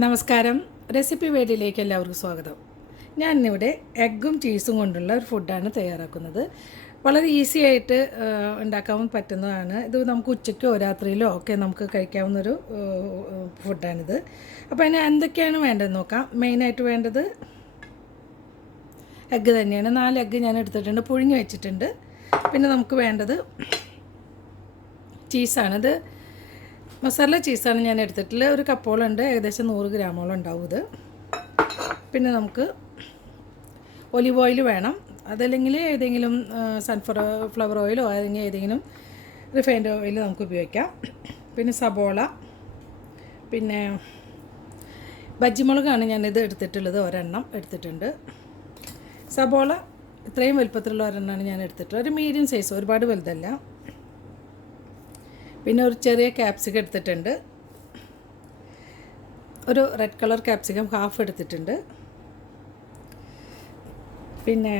നമസ്കാരം. റെസിപ്പി വേഡിയിലേക്ക് എല്ലാവർക്കും സ്വാഗതം. ഞാനിവിടെ എഗ്ഗും ചീസും കൊണ്ടുള്ള ഒരു ഫുഡാണ് തയ്യാറാക്കുന്നത്. വളരെ ഈസി ആയിട്ട് ഉണ്ടാക്കാൻ പറ്റുന്നതാണ്. ഇത് നമുക്ക് ഉച്ചയ്ക്കോ രാത്രിയിലോ ഒക്കെ നമുക്ക് കഴിക്കാവുന്നൊരു ഫുഡാണിത്. അപ്പോൾ അതിന് എന്തൊക്കെയാണ് വേണ്ടതെന്ന് നോക്കാം. മെയിനായിട്ട് വേണ്ടത് എഗ്ഗ് തന്നെയാണ്. 4 എഗ്ഗ് ഞാൻ എടുത്തിട്ടുണ്ട്, പുഴുങ്ങി വെച്ചിട്ടുണ്ട്. പിന്നെ നമുക്ക് വേണ്ടത് ചീസാണിത്. മസാല ചീസാണ് ഞാൻ എടുത്തിട്ടുള്ളത്. ഒരു കപ്പോളം ഉണ്ട്, ഏകദേശം 100 ഗ്രാമോളം ഉണ്ടാവും ഇത്. പിന്നെ നമുക്ക് ഒലിവ് ഓയിൽ വേണം, അതല്ലെങ്കിൽ ഏതെങ്കിലും സൺഫ്ലവർ ഓയിലോ അല്ലെങ്കിൽ ഏതെങ്കിലും റിഫൈൻഡ് ഓയിൽ നമുക്ക് ഉപയോഗിക്കാം. പിന്നെ സബോള, പിന്നെ ബജ്ജിമുളകാണ് ഞാനിത് എടുത്തിട്ടുള്ളത്, ഒരെണ്ണം എടുത്തിട്ടുണ്ട്. സബോള ഇത്രയും വലുപ്പത്തിലുള്ള ഒരെണ്ണമാണ് ഞാൻ എടുത്തിട്ടുള്ളത്, ഒരു മീഡിയം സൈസ്, ഒരുപാട് വലുതല്ല. പിന്നെ ഒരു ചെറിയ ക്യാപ്സിക്കം എടുത്തിട്ടുണ്ട്, ഒരു റെഡ് കളർ ക്യാപ്സിക്കം ഹാഫ് എടുത്തിട്ടുണ്ട്. പിന്നെ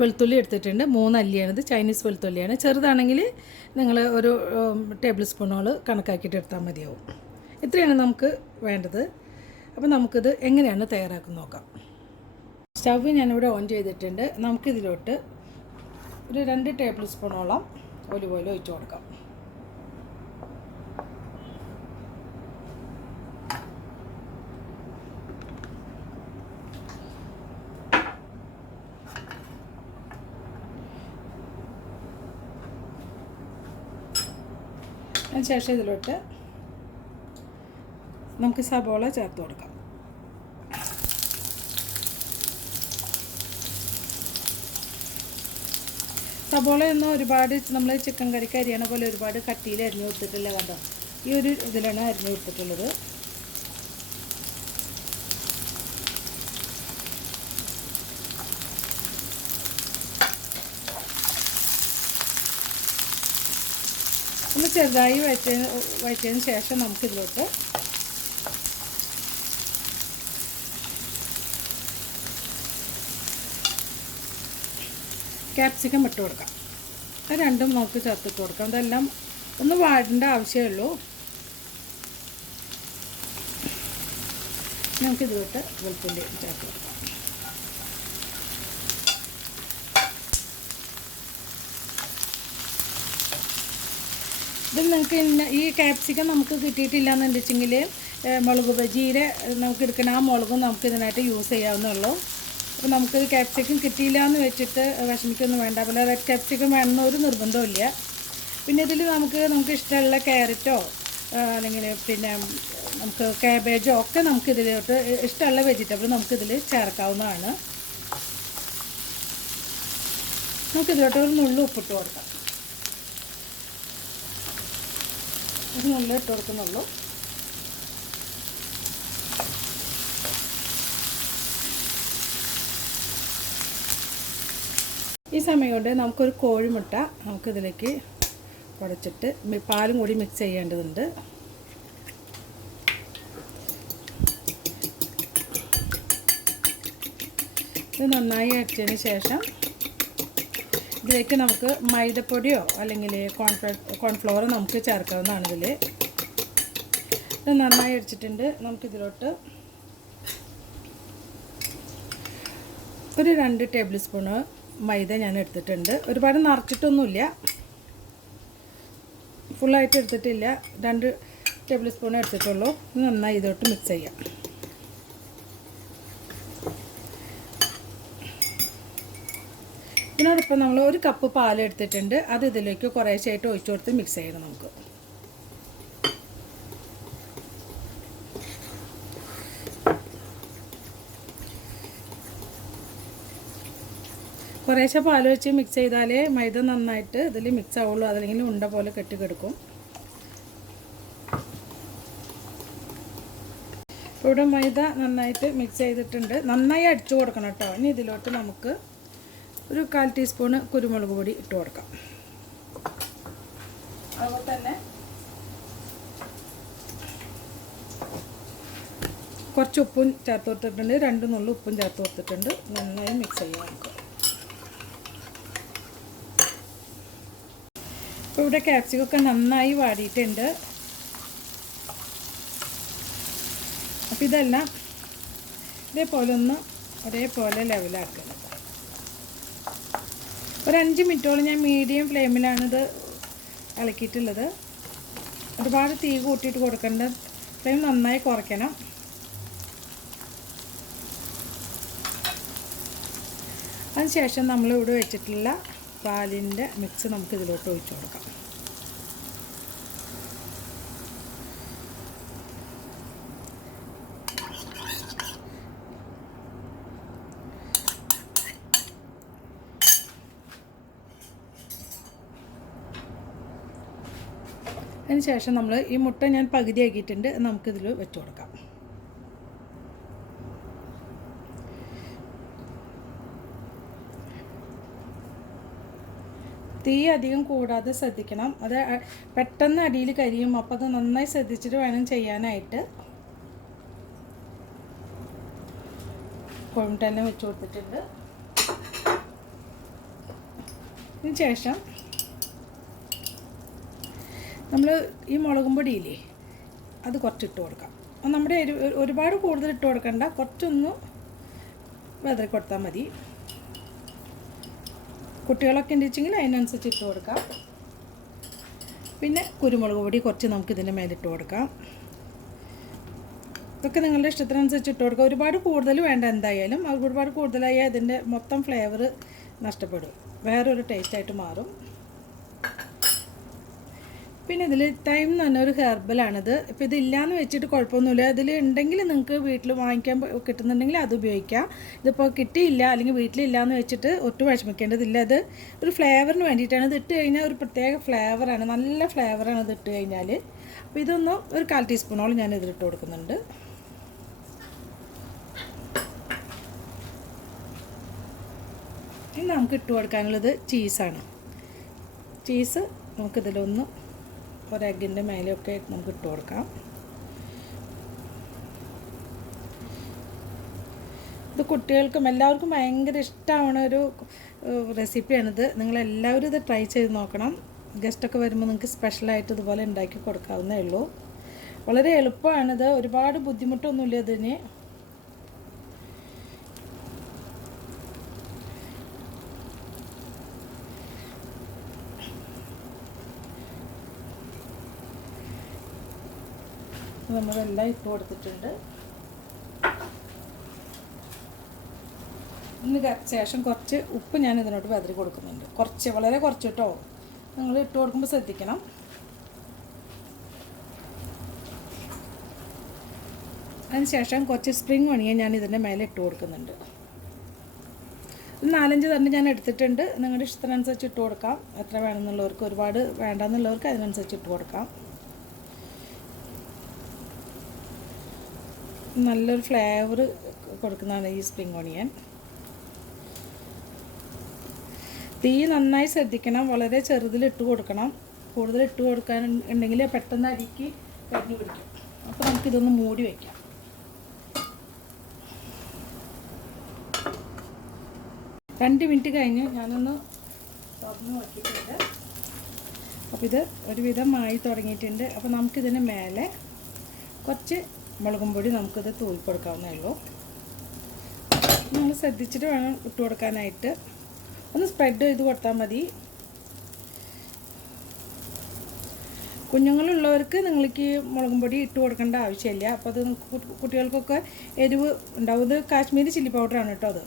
വെളുത്തുള്ളി എടുത്തിട്ടുണ്ട്, 3 അല്ലിയാണിത്, ചൈനീസ് വെളുത്തുള്ളിയാണ്. ചെറുതാണെങ്കിൽ നിങ്ങൾ ഒരു ടേബിൾ സ്പൂണോളം കണക്കാക്കിയിട്ട് എടുത്താൽ മതിയാവും. ഇത്രയാണ് നമുക്ക് വേണ്ടത്. അപ്പോൾ നമുക്കിത് എങ്ങനെയാണ് തയ്യാറാക്കുന്നത് നോക്കാം. സ്റ്റവ് ഞാനിവിടെ ഓൺ ചെയ്തിട്ടുണ്ട്. നമുക്കിതിലോട്ട് ഒരു 2 ടേബിൾ സ്പൂണോളം ഒലിവ് ഓയിൽ ഒഴിച്ച് കൊടുക്കാം. അതിനുശേഷം ഇതിലോട്ട് നമുക്ക് സബോള ചേർത്ത് കൊടുക്കാം. സബോളയൊന്നും ഒരുപാട് നമ്മൾ ചിക്കൻ കറിക്ക് അരിയണ പോലെ ഒരുപാട് കട്ടിയിൽ അരിഞ്ഞു കൊടുത്തിട്ടില്ല. കണ്ടോ, ഈ ഒരു ഇതിലാണ് അരിഞ്ഞു കൊടുത്തിട്ടുള്ളത്. ഒന്ന് ചെറുതായി വഴറ്റിയതിന് ശേഷം നമുക്കിതിലോട്ട് ക്യാപ്സിക്കം ഇട്ട് കൊടുക്കാം. അത് രണ്ടും നമുക്ക് ചേർത്തിട്ട് കൊടുക്കാം. ഇതെല്ലാം ഒന്ന് വാടേണ്ട ആവശ്യമേ ഉള്ളൂ. നമുക്കിതിലോട്ട് വെളുത്തുള്ളി ചേർത്ത് കൊടുക്കാം. ഇതിൽ നിങ്ങൾക്ക് ഈ ക്യാപ്സിക്കം നമുക്ക് കിട്ടിയിട്ടില്ല എന്നു വെച്ചെങ്കിൽ മുളക് ബജിയുടെ നമുക്ക് എടുക്കണം, ആ മുളകും നമുക്ക് ഇതിനായിട്ട് യൂസ് ചെയ്യാവുന്നുള്ളൂ. അപ്പോൾ നമുക്കിത് ക്യാപ്സിക്കം കിട്ടിയില്ല എന്ന് വെച്ചിട്ട് വിഷമിക്കൊന്നും വേണ്ട. അതുപോലെ റെഡ് ക്യാപ്സിക്കം വേണമെന്ന് ഒരു നിർബന്ധമില്ല. പിന്നെ ഇതിൽ നമുക്ക് ഇഷ്ടമുള്ള ക്യാരറ്റോ അല്ലെങ്കിൽ പിന്നെ നമുക്ക് കാബേജോ ഒക്കെ നമുക്കിതിലോട്ട് ഇഷ്ടമുള്ള വെജിറ്റബിൾ നമുക്കിതിൽ ചേർക്കാവുന്നതാണ്. നമുക്കിതിലോട്ട് ഒരു നുള്ളു ഉപ്പിട്ട് കൊടുക്കാം. ഒരു നുള്ളു ഇട്ട് കൊടുക്കുന്നുള്ളൂ. ഈ സമയം കൊണ്ട് നമുക്കൊരു കോഴിമുട്ട നമുക്കിതിലേക്ക് ഉടച്ചിട്ട് പാലും കൂടി മിക്സ് ചെയ്യേണ്ടതുണ്ട്. ഇത് നന്നായി അടിച്ചതിന് ശേഷം ഇതിലേക്ക് നമുക്ക് മൈദപ്പൊടിയോ അല്ലെങ്കിൽ കോൺഫ്ലവറോ നമുക്ക് ചേർക്കാവുന്നതാണ്. ഇത് നന്നായി അടിച്ചിട്ടുണ്ട്. നമുക്കിതിലോട്ട് ഒരു 2 ടേബിൾ സ്പൂണ് മൈദ ഞാൻ എടുത്തിട്ടുണ്ട്. ഒരുപാട് നിറച്ചിട്ടൊന്നുമില്ല, ഫുള്ളായിട്ട് എടുത്തിട്ടില്ല, 2 ടേബിൾ സ്പൂൺ എടുത്തിട്ടുള്ളൂ. നന്നായി ഇതോട്ട് മിക്സ് ചെയ്യാം. ഇതിനോടൊപ്പം നമ്മൾ 1 കപ്പ് പാൽ എടുത്തിട്ടുണ്ട്, അത് ഇതിലേക്ക് കുറേശ്ശായിട്ട് ഒഴിച്ചു കൊടുത്ത് മിക്സ് ചെയ്യണം. നമുക്ക് കുറേശ്ശെ പാൽ വെച്ച് മിക്സ് ചെയ്താലേ മൈദ നന്നായിട്ട് ഇതിൽ മിക്സ് ആവുള്ളൂ, അതല്ലെങ്കിൽ ഉണ്ട പോലെ കെട്ടിക്കെടുക്കും. ഇപ്പോൾ ഇവിടെ മൈദ നന്നായിട്ട് മിക്സ് ചെയ്തിട്ടുണ്ട്. നന്നായി അടിച്ചു കൊടുക്കണം കേട്ടോ. ഇനി ഇതിലോട്ട് നമുക്ക് ഒരു 1/4 ടീസ്പൂണ് കുരുമുളക് പൊടി ഇട്ട് കൊടുക്കാം. അതുപോലെ തന്നെ കുറച്ച് ഉപ്പും ചേർത്ത് കൊടുത്തിട്ടുണ്ട്, 2 നുള്ളു ഉപ്പും ചേർത്ത് കൊടുത്തിട്ടുണ്ട്. നന്നായി മിക്സ് ചെയ്യാം നമുക്ക്. ഇപ്പോൾ ഇവിടെ ക്യാപ്സിക്കം ഒക്കെ നന്നായി വാടിയിട്ടുണ്ട്. അപ്പോൾ ഇതെല്ലാം ഇതേപോലെ ഒന്ന് ഒരേപോലെ ലെവലാക്കുന്നത്. ഒരു 5 മിനിറ്റോളം ഞാൻ മീഡിയം ഫ്ലെയിമിലാണിത് ഇളക്കിയിട്ടുള്ളത്. ഒരുപാട് തീ കൂട്ടിയിട്ട് കൊടുക്കേണ്ട, ഫ്ലെയിം നന്നായി കുറയ്ക്കണം. അതിനുശേഷം നമ്മളിവിടെ വെച്ചിട്ടുള്ള പാലിൻ്റെ മിക്സ് നമുക്ക് ഇതിലോട്ട് ഒഴിച്ചു കൊടുക്കാം. അതിന് ശേഷം നമ്മൾ ഈ മുട്ട ഞാൻ പകുതിയാക്കിയിട്ടുണ്ട്, നമുക്കിതിൽ വെച്ച് കൊടുക്കാം. തീ അധികം കൂടാതെ ശ്രദ്ധിക്കണം, അത് പെട്ടെന്ന് അടിയിൽ കരിയും. അപ്പോൾ അത് നന്നായി ശ്രദ്ധിച്ചിട്ട് വേണം ചെയ്യാനായിട്ട്. കോഴിമുട്ടയെല്ലാം വെച്ച് കൊടുത്തിട്ടുണ്ട്. ഇതിന് ശേഷം നമ്മൾ ഈ മുളകും പൊടിയില്ലേ, അത് കുറച്ചിട്ട് കൊടുക്കാം. നമ്മുടെ ഒരുപാട് കൂടുതൽ ഇട്ട് കൊടുക്കണ്ട, കുറച്ചൊന്ന് വെതറി കൊടുത്താൽ മതി. കുട്ടികളൊക്കെ ഉണ്ടെങ്കിൽ അതിനനുസരിച്ച് ഇട്ട് കൊടുക്കാം. പിന്നെ കുരുമുളക് പൊടി കുറച്ച് നമുക്കിതിൻ്റെ മേലിട്ട് കൊടുക്കാം. ഇതൊക്കെ നിങ്ങളുടെ ഇഷ്ടത്തിനനുസരിച്ച് ഇട്ട് കൊടുക്കുക. ഒരുപാട് കൂടുതൽ വേണ്ട എന്തായാലും. ഒരുപാട് കൂടുതലായാൽ ഇതിൻ്റെ മൊത്തം ഫ്ലേവർ നഷ്ടപ്പെടും, വേറൊരു ടേസ്റ്റായിട്ട് മാറും. പിന്നെ ഇതിൽ തൈം എന്ന് പറഞ്ഞൊരു ഹെർബലാണിത്. ഇപ്പോൾ ഇതില്ലാന്ന് വെച്ചിട്ട് കുഴപ്പമൊന്നുമില്ല. ഇതിൽ ഉണ്ടെങ്കിൽ നിങ്ങൾക്ക് വീട്ടിൽ വാങ്ങിക്കാൻ കിട്ടുന്നുണ്ടെങ്കിൽ അത് ഉപയോഗിക്കാം. ഇതിപ്പോൾ കിട്ടിയില്ല അല്ലെങ്കിൽ വീട്ടിലില്ലയെന്ന് വെച്ചിട്ട് ഒട്ടും വിഷമിക്കേണ്ടതില്ല. അത് ഒരു ഫ്ലേവറിന് വേണ്ടിയിട്ടാണ്. ഇത് ഇട്ട് കഴിഞ്ഞാൽ ഒരു പ്രത്യേക ഫ്ലേവറാണ്, നല്ല ഫ്ലേവറാണ് ഇത് ഇട്ട് കഴിഞ്ഞാൽ. അപ്പോൾ ഇതൊന്ന് ഒരു 1/4 ടീസ്പൂണോളം ഞാൻ ഇതിലിട്ട് കൊടുക്കുന്നുണ്ട്. ഇനി നമുക്ക് ഇട്ട് കൊടുക്കാനുള്ളത് ചീസാണ്. ചീസ് നമുക്കിതിലൊന്ന് ഒരു എഗ്ഗിൻ്റെ മേലെയൊക്കെ നമുക്ക് ഇട്ട് കൊടുക്കാം. ഇത് കുട്ടികൾക്കും എല്ലാവർക്കും ഭയങ്കര ഇഷ്ടമാവുന്ന ഒരു റെസിപ്പിയാണിത്. നിങ്ങളെല്ലാവരും ഇത് ട്രൈ ചെയ്ത് നോക്കണം. ഗസ്റ്റൊക്കെ വരുമ്പോൾ നിങ്ങൾക്ക് സ്പെഷ്യലായിട്ട് ഇതുപോലെ ഉണ്ടാക്കി കൊടുക്കാവുന്നേ ഉള്ളൂ. വളരെ എളുപ്പമാണിത്, ഒരുപാട് ബുദ്ധിമുട്ടൊന്നുമില്ല ഇതിന്. നമ്മളെല്ലാം ഇട്ട് കൊടുത്തിട്ടുണ്ട്. ഇതിന് ശേഷം കുറച്ച് ഉപ്പ് ഞാൻ ഇതിനോട്ട് വെതറി കൊടുക്കുന്നുണ്ട്. വളരെ കുറച്ച് കേട്ടോ, നിങ്ങൾ ഇട്ട് കൊടുക്കുമ്പോൾ ശ്രദ്ധിക്കണം. അതിന് ശേഷം കുറച്ച് സ്പ്രിംഗ് ഒണിയൻ ഞാൻ ഇതിൻ്റെ മേലെ ഇട്ട് കൊടുക്കുന്നുണ്ട്. 4-5 തണ്ട് ഞാൻ എടുത്തിട്ടുണ്ട്. നിങ്ങളുടെ ഇഷ്ടത്തിനനുസരിച്ച് ഇട്ട് കൊടുക്കാം. എത്ര വേണമെന്നുള്ളവർക്ക്, ഒരുപാട് വേണ്ടെന്നുള്ളവർക്ക് അതിനനുസരിച്ച് ഇട്ട് കൊടുക്കാം. നല്ലൊരു ഫ്ലേവർ കൊടുക്കുന്നതാണ് ഈ സ്പ്രിംഗ് ഓണിയൻ. തീ നന്നായി ശ്രദ്ധിക്കണം, വളരെ ചെറുതിലിട്ട് കൊടുക്കണം. കൂടുതലിട്ട് കൊടുക്കാൻ ഉണ്ടെങ്കിൽ പെട്ടെന്ന് അരിക്ക് കരിഞ്ഞു പിടിക്കും. അപ്പോൾ നമുക്കിതൊന്ന് മൂടി വയ്ക്കാം. രണ്ട് മിനിറ്റ് കഴിഞ്ഞ് ഞാനൊന്ന് തുറന്ന് നോക്കിയിട്ടുണ്ട്. അപ്പോൾ ഇത് ഒരുവിധമായി തുടങ്ങിയിട്ടുണ്ട്. അപ്പോൾ നമുക്കിതിന് മേലെ കുറച്ച് മുളകും പൊടി നമുക്കിത് തൂവി കൊടുക്കാവുന്നേ ഉള്ളൂ. നമ്മൾ ശ്രദ്ധിച്ചിട്ട് വേണം ഇട്ട് കൊടുക്കാനായിട്ട്. ഒന്ന് സ്പ്രെഡ് ചെയ്ത് കൊടുത്താൽ മതി. കുഞ്ഞുങ്ങളുള്ളവർക്ക് നിങ്ങൾക്ക് മുളകും പൊടി ഇട്ട് കൊടുക്കേണ്ട ആവശ്യമില്ല. അപ്പോൾ അത് കുട്ടികൾക്കൊക്കെ എരിവ് ഉണ്ടാവും. ഇത് കാശ്മീരി ചില്ലി പൗഡറാണ് കേട്ടോ അത്.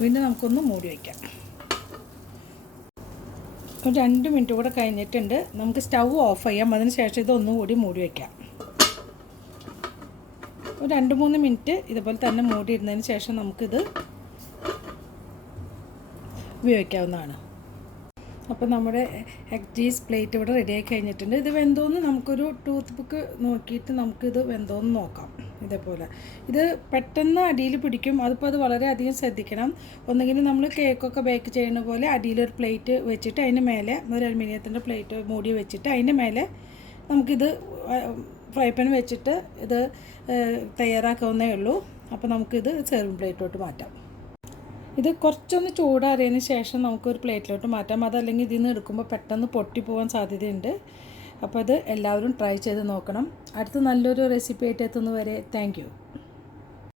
വീണ്ടും നമുക്കൊന്ന് മൂടി വയ്ക്കാം. ഒരു 2 മിനിറ്റ് കൂടെ കഴിഞ്ഞിട്ടുണ്ട്. നമുക്ക് സ്റ്റൗ ഓഫ് ചെയ്യാം. അതിന് ശേഷം ഇതൊന്നുകൂടി മൂടി വയ്ക്കാം. ഒരു 2-3 മിനിറ്റ് ഇതുപോലെ തന്നെ മൂടിയിരുന്നതിന് ശേഷം നമുക്കിത് ഉപയോഗിക്കാവുന്നതാണ്. അപ്പോൾ നമ്മുടെ എഗ് ചീസ് പ്ലേറ്റ് ഇവിടെ റെഡിയായി കഴിഞ്ഞിട്ടുണ്ട്. ഇത് വെന്തോന്ന് നമുക്കൊരു ടൂത്ത് പിക്ക് നോക്കിയിട്ട് നമുക്കിത് വെന്തോന്ന് നോക്കാം. ഇതേപോലെ ഇത് പെട്ടെന്ന് അടിയിൽ പിടിക്കും. അത് വളരെയധികം ശ്രദ്ധിക്കണം. ഒന്നുകിൽ നമ്മൾ കേക്കൊക്കെ ബേക്ക് ചെയ്യുന്ന പോലെ അടിയിലൊരു പ്ലേറ്റ് വെച്ചിട്ട് അതിന് മേലെ ഒരു അലുമിനിയത്തിൻ്റെ പ്ലേറ്റ് മൂടി വെച്ചിട്ട് അതിന് മേലെ നമുക്കിത് ഫ്രൈ പാൻ വെച്ചിട്ട് ഇത് തയ്യാറാക്കാവുന്നേ ഉള്ളൂ. അപ്പോൾ നമുക്കിത് സെർവിങ് പ്ലേറ്റിലോട്ട് മാറ്റാം. ഇത് കുറച്ചൊന്ന് ചൂടാറിയതിന് ശേഷം നമുക്കൊരു പ്ലേറ്റിലോട്ട് മാറ്റാം. അതല്ലെങ്കിൽ ഇതിൽ നിന്ന് എടുക്കുമ്പോൾ പെട്ടെന്ന് പൊട്ടിപ്പോകാൻ സാധ്യതയുണ്ട്. അപ്പോൾ അത് എല്ലാവരും ട്രൈ ചെയ്ത് നോക്കണം. അടുത്ത നല്ലൊരു റെസിപ്പി ആയിട്ട് എത്തുന്നവരെ താങ്ക് യു.